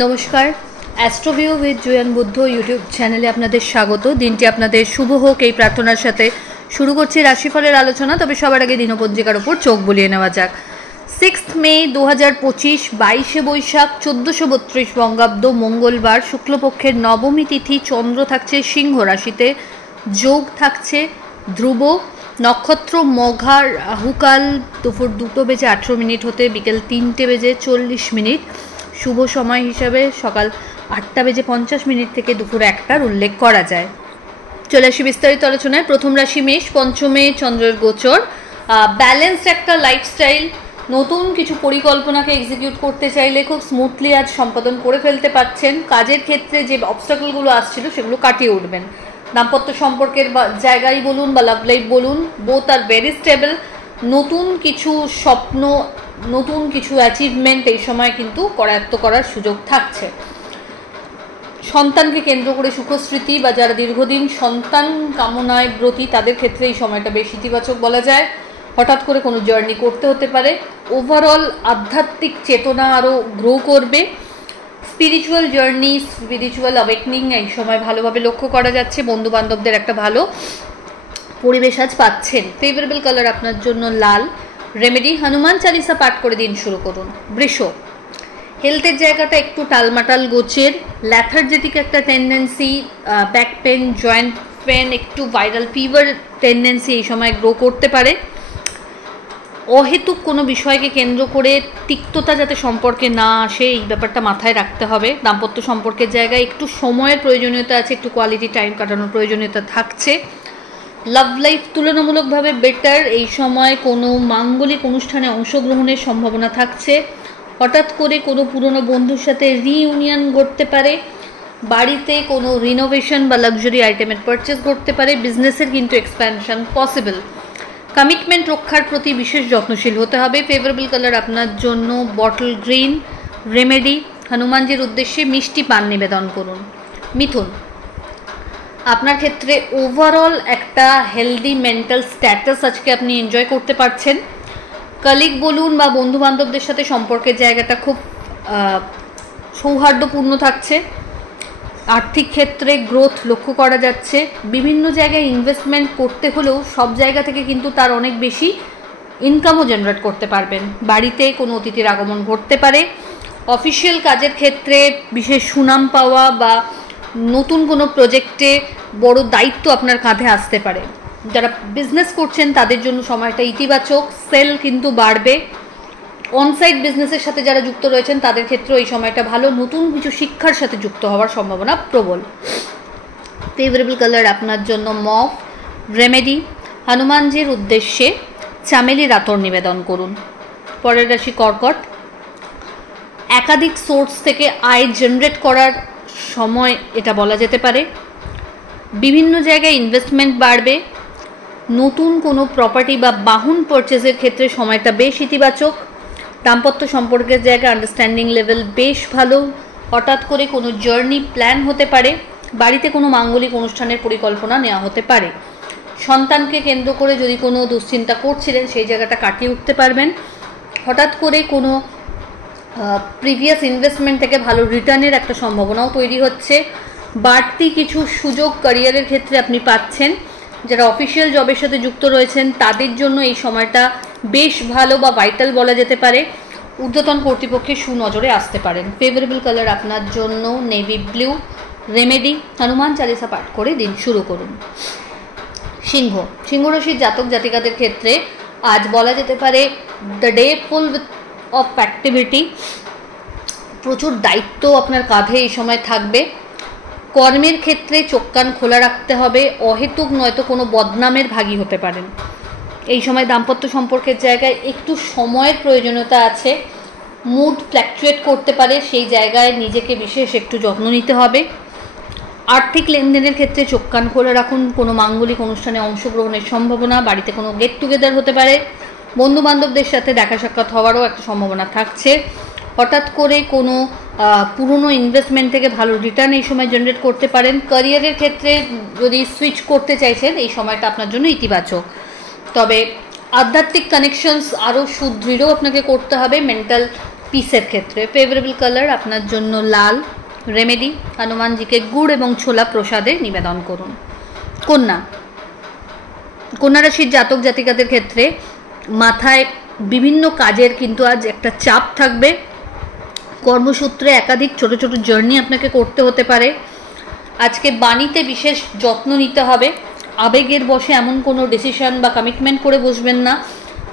নমস্কার, অ্যাস্ট্রোভিউ with Juan Buddha YouTube চ্যানেলে আপনাদের স্বাগত। দিনটি আপনাদের শুভ হোক এই প্রার্থনার সাথে শুরু করছি রাশিফলের আলোচনা। তবে সবার আগে দিনপঞ্জিকার ওপর চোখ বুলিয়ে নেওয়া যাক। 6 মে 2025, 22 বৈশাখ 1432 বঙ্গাব্দ, মঙ্গলবার, শুক্লপক্ষের নবমী তিথি। চন্দ্র থাকছে সিংহ রাশিতে, যোগ থাকছে ধ্রুব, নক্ষত্র মঘা, রাহুকাল দুপুর 2:18 হতে বিকেল 3:40, শুভ সময় হিসাবে সকাল 8:50 থেকে দুপুর 1টার উল্লেখ করা যায়। চলে আসি বিস্তারিত আলোচনায়। প্রথম রাশি মেষ, পঞ্চমে চন্দ্রের গোচর। ব্যালেন্সড একটা লাইফস্টাইল, নতুন কিছু পরিকল্পনাকে এক্সিকিউট করতে চাইলে খুব স্মুথলি আজ সম্পাদন করে ফেলতে পারছেন। কাজের ক্ষেত্রে যে অবস্টাকলগুলো আসছিল সেগুলো কাটিয়ে উঠবেন। দাম্পত্য সম্পর্কের জায়গায় বলুন বা লাভ লাইফ বলুন, বোথ আর ভেরি স্টেবল। নতুন কিছু স্বপ্ন, নতুন কিছু অ্যাচিভমেন্ট এই সময় কিন্তু করায়ত্ত করার সুযোগ থাকছে। সন্তানকে কেন্দ্র করে সুখস্মৃতি বা যারা দীর্ঘদিন সন্তান কামনায় ব্রতী তাদের ক্ষেত্রে এই সময়টা বেশ ইতিবাচক বলা যায়। হঠাৎ করে কোনো জার্নি করতে হতে পারে। ওভারঅল আধ্যাত্মিক চেতনা আরও গ্রো করবে। স্পিরিচুয়াল জার্নি, স্পিরিচুয়াল অ্যাওয়েকনিং এই সময় ভালোভাবে লক্ষ্য করা যাচ্ছে। বন্ধু বান্ধবদের একটা ভালো পরিবেশ আজ পাচ্ছেন। ফেভারেবল কালার আপনার জন্য লাল। রেমেডি হনুমান চালিসা পাঠ করে দিন শুরু করুন। বৃষ, হেলথের জায়গাটা একটু টালমাটাল গোছের। ল্যাথার্জেটিক একটা tendency, back pain, joint pain, একটু ভাইরাল ফিভার টেন্ডেন্সি এই সময় গ্রো করতে পারে। অহেতুক কোনো বিষয়কে কেন্দ্র করে তিক্ততা যাতে সম্পর্কে না আসে এই ব্যাপারটা মাথায় রাখতে হবে। দাম্পত্য সম্পর্কের জায়গায় একটু সময়ের প্রয়োজনীয়তা আছে, একটু কোয়ালিটি টাইম কাটানোর প্রয়োজনীয়তা থাকছে। লাভ লাইফ তুলনামূলকভাবে বেটার। এই সময় কোনো মাঙ্গলিক অনুষ্ঠানে অংশগ্রহণের সম্ভাবনা থাকছে। হঠাৎ করে কোনো পুরনো বন্ধুর সাথে রিইউনিয়ন ঘটতে পারে। বাড়িতে কোনো রিনোভেশন বা লাক্সারি আইটেমের পারচেস করতে পারে। বিজনেসের কিন্তু এক্সপ্যানশন পসিবল। কমিটমেন্ট রক্ষার প্রতি বিশেষ যত্নশীল হতে হবে। ফেভারেবল কালার আপনার জন্য বটল গ্রিন। রেমেডি হনুমানজির উদ্দেশ্যে মিষ্টি পান নিবেদন করুন। মিথুন, আপনার ক্ষেত্রে ওভারঅল একটা হেলদি মেন্টাল স্ট্যাটাস আজকে আপনি এনজয় করতে পারছেন। কলিগ বলুন বা বন্ধু বান্ধবদের সাথে সম্পর্কের জায়গাটা খুব সৌহার্দ্যপূর্ণ থাকছে। আর্থিক ক্ষেত্রে গ্রোথ লক্ষ্য করা যাচ্ছে। বিভিন্ন জায়গায় ইনভেস্টমেন্ট করতে হলেও সব জায়গা থেকে কিন্তু তার অনেক বেশি ইনকামও জেনারেট করতে পারবেন। বাড়িতে কোনো অতিথির আগমন ঘটতে পারে। অফিসিয়াল কাজের ক্ষেত্রে বিশেষ সুনাম পাওয়া বা নতুন কোনো প্রজেক্টে বড় দায়িত্ব আপনার কাঁধে আসতে পারে। যারা বিজনেস করছেন তাদের জন্য সময়টা ইতিবাচক। সেল কিন্তু বাড়বে। অনসাইট বিজনেসের সাথে যারা যুক্ত রয়েছেন তাদের ক্ষেত্রেও এই সময়টা ভালো। নতুন কিছু শিক্ষার সাথে যুক্ত হওয়ার সম্ভাবনা প্রবল। ফেভারেবল কালার আপনার জন্য মভ। রেমেডি হনুমানজির উদ্দেশ্যে চামেলির আতর নিবেদন করুন। পরের রাশি কর্কট, একাধিক সোর্স থেকে আয় জেনারেট করার সময় এটা বলা যেতে পারে। বিভিন্ন জায়গায় ইনভেস্টমেন্ট বাড়বে। নতুন কোনো প্রপার্টি বা বাহন পারচেজের ক্ষেত্রে সময়টা বেশ ইতিবাচক। দাম্পত্য সম্পর্কের জায়গায় আন্ডারস্ট্যান্ডিং লেভেল বেশ ভালো। হঠাৎ করে কোনো জার্নি প্ল্যান হতে পারে। বাড়িতে কোনো মাঙ্গলিক অনুষ্ঠানের পরিকল্পনা নেওয়া হতে পারে। সন্তানকে কেন্দ্র করে যদি কোনো দুশ্চিন্তা করছিলেন সেই জায়গাটা কাটিয়ে উঠতে পারবেন। হঠাৎ করে কোনো প্রিভিয়াস ইনভেস্টমেন্ট থেকে ভালো রিটার্নের একটা সম্ভাবনাও তৈরি হচ্ছে। বাড়তি কিছু সুযোগ ক্যারিয়ারের ক্ষেত্রে আপনি পাচ্ছেন। যারা অফিসিয়াল জবের সাথে যুক্ত রয়েছেন তাদের জন্য এই সময়টা বেশ ভালো বা ভাইটাল বলা যেতে পারে। ঊর্ধ্বতন কর্তৃপক্ষের সুনজরে আসতে পারেন। ফেভারেবল কালার আপনার জন্য navy blue. Remedy Hanuman Chalisa পাঠ করে দিন শুরু করুন। সিংহ, সিংহ রাশির জাতক জাতিকাদের ক্ষেত্রে আজ বলা যেতে পারে the day full of activity. প্রচুর দায়িত্ব আপনার কাঁধে এই সময় থাকবে। কর্মের ক্ষেত্রে চোখ কান খোলা রাখতে হবে। অহেতুক নয়তো কোনো বদনামের ভাগী হতে পারেন। এই সময় দাম্পত্য সম্পর্কের জায়গায় একটু সময়ের প্রয়োজনীয়তা আছে। মুড ফ্ল্যাকচুয়েট করতে পারে, সেই জায়গায় নিজেকে বিশেষ একটু যত্ন নিতে হবে। আর্থিক লেনদেনের ক্ষেত্রে চোখ কান খোলা রাখুন। কোনো মাঙ্গলিক অনুষ্ঠানে অংশগ্রহণের সম্ভাবনা। বাড়িতে কোনো গেট টুগেদার হতে পারে। বন্ধু বান্ধবদের সাথে দেখা সাক্ষাৎ হওয়ারও একটা সম্ভাবনা থাকছে। হঠাৎ করে কোনো পুরনো ইনভেস্টমেন্ট থেকে ভালো রিটার্ন এই সময় জেনারেট করতে পারেন। ক্যারিয়ারের ক্ষেত্রে যদি সুইচ করতে চাইছেন এই সময়টা আপনার জন্য ইতিবাচক। তবে আধ্যাত্মিক কানেকশনস আরও সুদৃঢ় আপনাকে করতে হবে। মেন্টাল পিসের ক্ষেত্রে ফেভারেবল কালার আপনার জন্য লাল। রেমেডি, হনুমানজিকে গুড় এবং ছোলা প্রসাদে নিবেদন করুন। কন্যা, কন্যা রাশির জাতক জাতিকাদের ক্ষেত্রে মাথায় বিভিন্ন কাজের কিন্তু আজ একটা চাপ থাকবে। কর্মসূত্রে একাধিক ছোট ছোট জার্নি আপনাকে করতে হতে পারে। আজকে বাণীতে বিশেষ যত্ন নিতে হবে। আবেগের বশে এমন কোনো ডিসিশন বা কমিটমেন্ট করে বসবেন না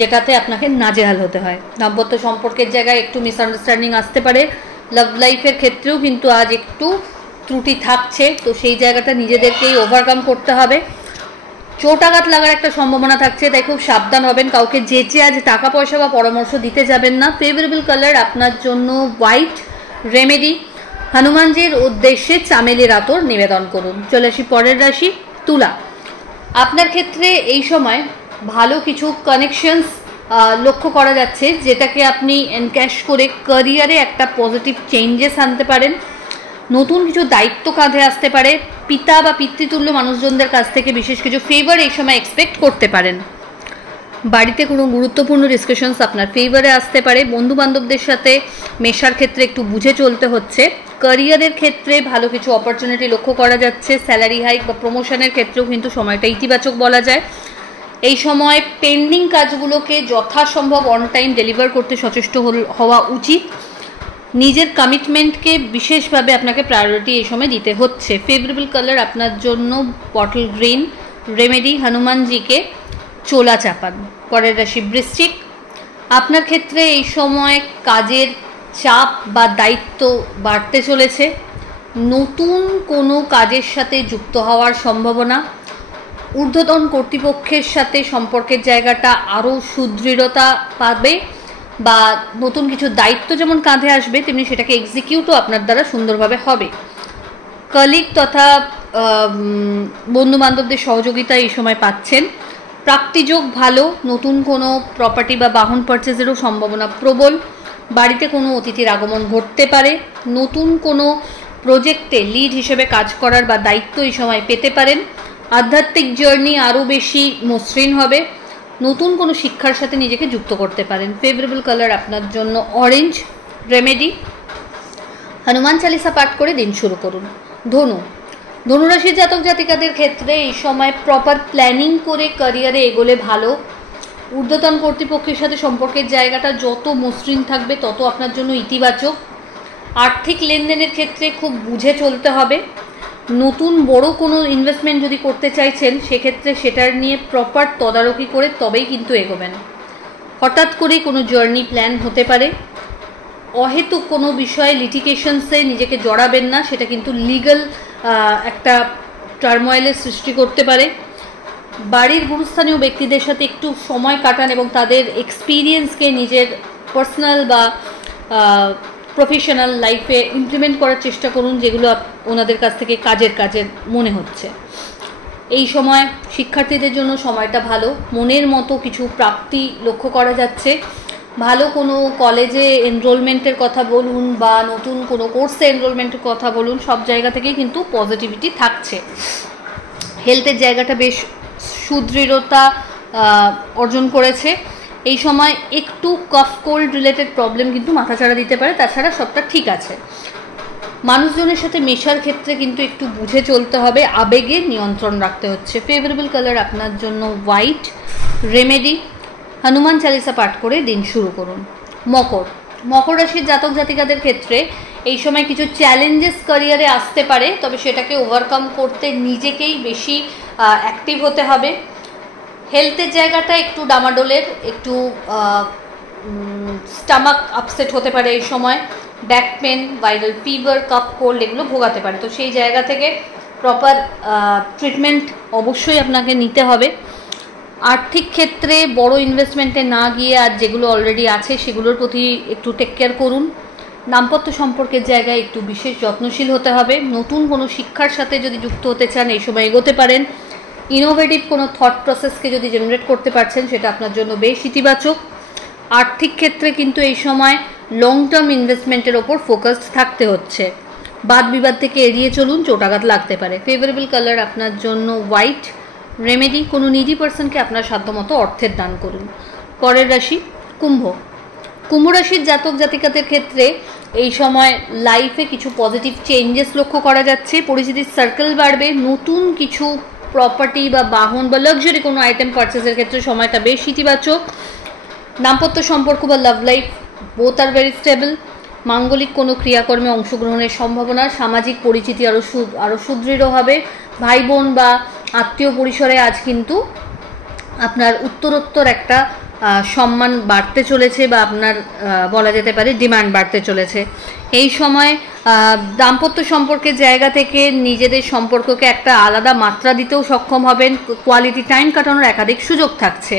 যেটাতে আপনাকে নাজেহাল হতে হয়। দাম্পত্য সম্পর্কের জায়গায় একটু মিসআন্ডারস্ট্যান্ডিং আসতে পারে। লাভ লাইফের ক্ষেত্রেও কিন্তু আজ একটু ত্রুটি থাকছে, তো সেই জায়গাটা নিজেদেরকেই ওভারকাম করতে হবে। চোট আঘাত লাগার একটা সম্ভাবনা থাকছে, তাই খুব সাবধান হবেন। কাউকে যেচে আজ টাকা পয়সা বা পরামর্শ দিতে যাবেন না। ফেভারেবল কালার আপনার জন্য হোয়াইট। রেমেডি, হনুমানজির উদ্দেশ্যে চামেলির আতর নিবেদন করুন। চলে আসি পরের রাশি তুলা। আপনার ক্ষেত্রে এই সময় ভালো কিছু কানেকশনস লক্ষ্য করা যাচ্ছে, যেটাকে আপনি এনক্যাশ করে ক্যারিয়ারে একটা পজিটিভ চেঞ্জেস আনতে পারেন। নতুন কিছু দায়িত্ব কাঁধে আসতে পারে। পিতা বা পিতৃতুল্য মানুষজনদের কাছ থেকে বিশেষ কিছু ফেভার এই সময় এক্সপেক্ট করতে পারেন। বাড়িতে কোনো গুরুত্বপূর্ণ ডিসকাশনস আপনার ফেভারে আসতে পারে। বন্ধু বান্ধবদের সাথে মেশার ক্ষেত্রে একটু বুঝে চলতে হচ্ছে। ক্যারিয়ারের ক্ষেত্রে ভালো কিছু অপরচুনিটি লক্ষ্য করা যাচ্ছে। স্যালারি হাইক বা প্রমোশনের ক্ষেত্রেও কিন্তু সময়টা ইতিবাচক বলা যায়। এই সময় পেন্ডিং কাজগুলোকে যথাসম্ভব অন টাইম ডেলিভার করতে সচেষ্ট হওয়া উচিত। নিজের কমিটমেন্টকে বিশেষভাবে আপনাকে প্রায়োরিটি এই সময় দিতে হচ্ছে। ফেভারেবল কালার আপনার জন্য বটল গ্রিন। রেমেডি, হনুমানজিকে চোলা চাপান। পরের রাশি বৃশ্চিক। আপনার ক্ষেত্রে এই সময় কাজের চাপ বা দায়িত্ব বাড়তে চলেছে। নতুন কোনো কাজের সাথে যুক্ত হওয়ার সম্ভাবনা। ঊর্ধ্বতন কর্তৃপক্ষের সাথে সম্পর্কের জায়গাটা আরও সুদৃঢ়তা পাবে, বা নতুন কিছু দায়িত্ব যেমন কাঁধে আসবে তেমনি সেটাকে এক্সিকিউটও আপনার দ্বারা সুন্দরভাবে হবে। কলিগ তথা বন্ধুবান্ধবদের সহযোগিতা এই সময় পাচ্ছেন। প্রাপ্তিযোগ ভালো। নতুন কোনো প্রপার্টি বা বাহন পারচেজেরও সম্ভাবনা প্রবল। বাড়িতে কোনো অতিথির আগমন ঘটতে পারে। নতুন কোনো প্রজেক্টে লিড হিসেবে কাজ করার বা দায়িত্ব এই সময় পেতে পারেন। আধ্যাত্মিক জার্নি আরও বেশি মসৃণ হবে। নতুন কোনো শিক্ষার সাথে নিজেকে যুক্ত করতে পারেন। ফেভারেবল কালার আপনার জন্য অরেঞ্জ। রেমেডি, হনুমান চালিসা পাঠ করে দিন শুরু করুন। ধনু, ধনুরাশির জাতক জাতিকাদের ক্ষেত্রে এই সময় প্রপার প্ল্যানিং করে ক্যারিয়ারে এগোলে ভালো। ঊর্ধ্বতন কর্তৃপক্ষের সাথে সম্পর্কের জায়গাটা যত মসৃণ থাকবে তত আপনার জন্য ইতিবাচক। আর্থিক লেনদেনের ক্ষেত্রে খুব বুঝে চলতে হবে। নতুন বড় কোনো ইনভেস্টমেন্ট যদি করতে চাইছেন সেক্ষেত্রে সেটার নিয়ে প্রপার তদারকি করে তবেই কিন্তু এগোবেন। হঠাৎ করে কোনো জার্নি প্ল্যান হতে পারে। অহেতুক কোনো বিষয়ে লিটিগেশনসে নিজেকে জড়াবেন না, সেটা কিন্তু লিগ্যাল একটা টার্ময়েলের সৃষ্টি করতে পারে। বাড়ির গুরুস্থানীয় ব্যক্তিদের সাথে একটু সময় কাটান এবং তাদের এক্সপিরিয়েন্সকে নিজের পার্সোনাল বা প্রফেশনাল লাইফে ইমপ্লিমেন্ট করার চেষ্টা করুন, যেগুলো ওনাদের কাছ থেকে কাজের মনে হচ্ছে। এই সময় শিক্ষার্থীদের জন্য সময়টা ভালো। মনের মতো কিছু প্রাপ্তি লক্ষ্য করা যাচ্ছে। ভালো কোনো কলেজে এনরোলমেন্টের কথা বলুন বা নতুন কোনো কোর্সে এনরোলমেন্টের কথা বলুন, সব জায়গা থেকেই কিন্তু পজিটিভিটি থাকছে। হেলথের জায়গাটা বেশ সুদৃঢ়তা অর্জন করেছে। এই সময় একটু কফ কোল্ড রিলেটেড প্রবলেম কিন্তু মাথাচাড়া দিতে পারে, তাছাড়া সবটা ঠিক আছে। মানুষজনের সাথে মেশার ক্ষেত্রে কিন্তু একটু বুঝে চলতে হবে। আবেগে নিয়ন্ত্রণ রাখতে হচ্ছে। ফেভারেবল কালার আপনার জন্য হোয়াইট। রেমেডি, হনুমান চালিসা পাঠ করে দিন শুরু করুন। মকর, মকর রাশির জাতক জাতিকাদের ক্ষেত্রে এই সময় কিছু চ্যালেঞ্জেস ক্যারিয়ারে আসতে পারে, তবে সেটাকে ওভারকাম করতে নিজেকেই বেশি অ্যাক্টিভ হতে হবে। হেলথের জায়গাটা একটু ডামাডোলের, একটু স্টামাক আপসেট হতে পারে এই সময়। Back pain, viral fever, calf cold এগুলো ভোগাতে পারে, তো সেই জায়গা থেকে প্রপার ট্রিটমেন্ট অবশ্যই আপনাকে নিতে হবে। আর্থিক ক্ষেত্রে বড় ইনভেস্টমেন্টে না গিয়ে আর যেগুলো অলরেডি আছে সেগুলোর প্রতি একটু টেক কেয়ার করুন। দাম্পত্য সম্পর্কের জায়গায় একটু বিশেষ যত্নশীল হতে হবে। নতুন কোনো শিক্ষার সাথে যদি যুক্ত হতে চান এই সময় এগোতে পারেন। ইনোভেটিভ কোনো থট প্রসেসকে যদি জেনারেট করতে পারছেন সেটা আপনার জন্য বেশ ইতিবাচক। আর্থিক ক্ষেত্রে কিন্তু এই সময় লং টার্ম ইনভেস্টমেন্টের ওপর ফোকাসড থাকতে হচ্ছে। বাদ বিবাদ থেকে এড়িয়ে চলুন, চোটাঘাত লাগতে পারে। ফেভারেবল কালার আপনার জন্য হোয়াইট। রেমেডি, কোনো নিডি পার্সনকে আপনার সাধ্যমতো অর্থের দান করুন। পরের রাশি কুম্ভ। কুম্ভ রাশির জাতক জাতিকাদের ক্ষেত্রে এই সময় লাইফে কিছু পজিটিভ চেঞ্জেস লক্ষ্য করা যাচ্ছে, পরিচিতির সার্কেল বাড়বে, নতুন কিছু প্রপার্টি বা বাহন বা লাক্সারি কোনো আইটেম পারচেসের ক্ষেত্রে সময়টা বেশ ইতিবাচক। দাম্পত্য সম্পর্ক বা love life both are very stable. মাঙ্গলিক কোনো ক্রিয়াকর্মে অংশগ্রহণের সম্ভাবনা, সামাজিক পরিচিতি আরও সুদৃঢ় হবে। ভাই বোন বা আত্মীয় পরিসরে আজ কিন্তু আপনার উত্তরোত্তর একটা সম্মান বাড়তে চলেছে, বা আপনার বলা যেতে পারে ডিমান্ড বাড়তে চলেছে। এই সময় দাম্পত্য সম্পর্কের জায়গা থেকে নিজেদের সম্পর্ককে একটা আলাদা মাত্রা দিতেও সক্ষম হবেন। কোয়ালিটি টাইম কাটানোর একাধিক সুযোগ থাকছে।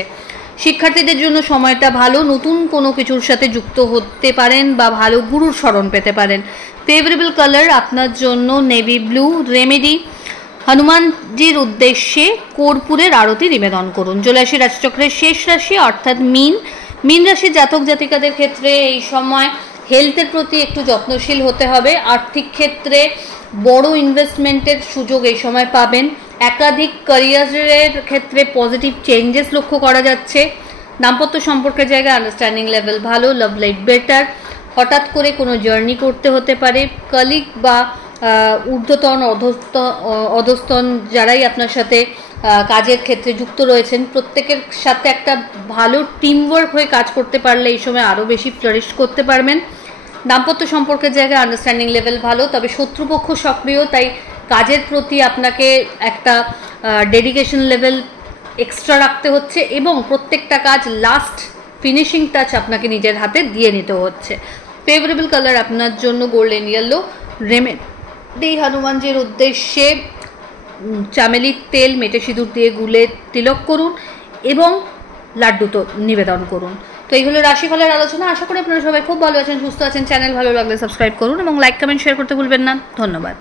শিক্ষার্থীদের জন্য সময়টা ভালো, নতুন কোনো কিছুর সাথে যুক্ত হতে পারেন বা ভালো গুরুর স্মরণ পেতে পারেন। ফেভারেবল কালার আপনার জন্য নেভি ব্লু। রেমেডি, হনুমানজির উদ্দেশ্যে কর্পূরের আরতি নিবেদন করুন। চলে আসি রাশিচক্রের শেষ রাশি অর্থাৎ মীন রাশির জাতক জাতিকাদের ক্ষেত্রে এই সময় হেলথের প্রতি একটু যত্নশীল হতে হবে। আর্থিক ক্ষেত্রে বড় ইনভেস্টমেন্টের সুযোগ এই সময় পাবেন। একাধিক ক্যারিয়ারের ক্ষেত্রে পজিটিভ চেঞ্জেস লক্ষ্য করা যাচ্ছে। দাম্পত্য সম্পর্কের জায়গায় আন্ডারস্ট্যান্ডিং লেভেল ভালো, লাভ লাইফ বেটার। হঠাৎ করে কোনো জার্নি করতে হতে পারে। কলিগ বা ঊর্ধ্বতন অধস্তন যারাই আপনার সাথে কাজের ক্ষেত্রে যুক্ত রয়েছেন, প্রত্যেকের সাথে একটা ভালো টিমওয়ার্ক হয়ে কাজ করতে পারলে এই সময় আরও বেশি ফ্লারিশ করতে পারবেন। দাম্পত্য সম্পর্কের জায়গায় আন্ডারস্ট্যান্ডিং লেভেল ভালো, তবে শত্রুপক্ষ সক্রিয়, তাই কাজের প্রতি আপনাকে একটা ডেডিকেশন লেভেল এক্সট্রা রাখতে হচ্ছে এবং প্রত্যেকটা কাজ লাস্ট ফিনিশিং টাচ আপনাকে নিজের হাতে দিয়ে নিতে হচ্ছে। ফেভারেবল কালার আপনার জন্য গোল্ডেন ইয়েলো। রেমেডি, হনুমানজির উদ্দেশ্যে চামেলির তেল মেটে সিঁদুর দিয়ে গুলে তিলক করুন এবং লাড্ডু তো নিবেদন করুন। তো এই হলো রাশিফলের আলোচনা। আশা করি আপনারা সবাই খুব ভালো আছেন, সুস্থ আছেন। চ্যানেল ভালো লাগলে সাবস্ক্রাইব করুন এবং লাইক কমেন্ট শেয়ার করতে ভুলবেন না। ধন্যবাদ।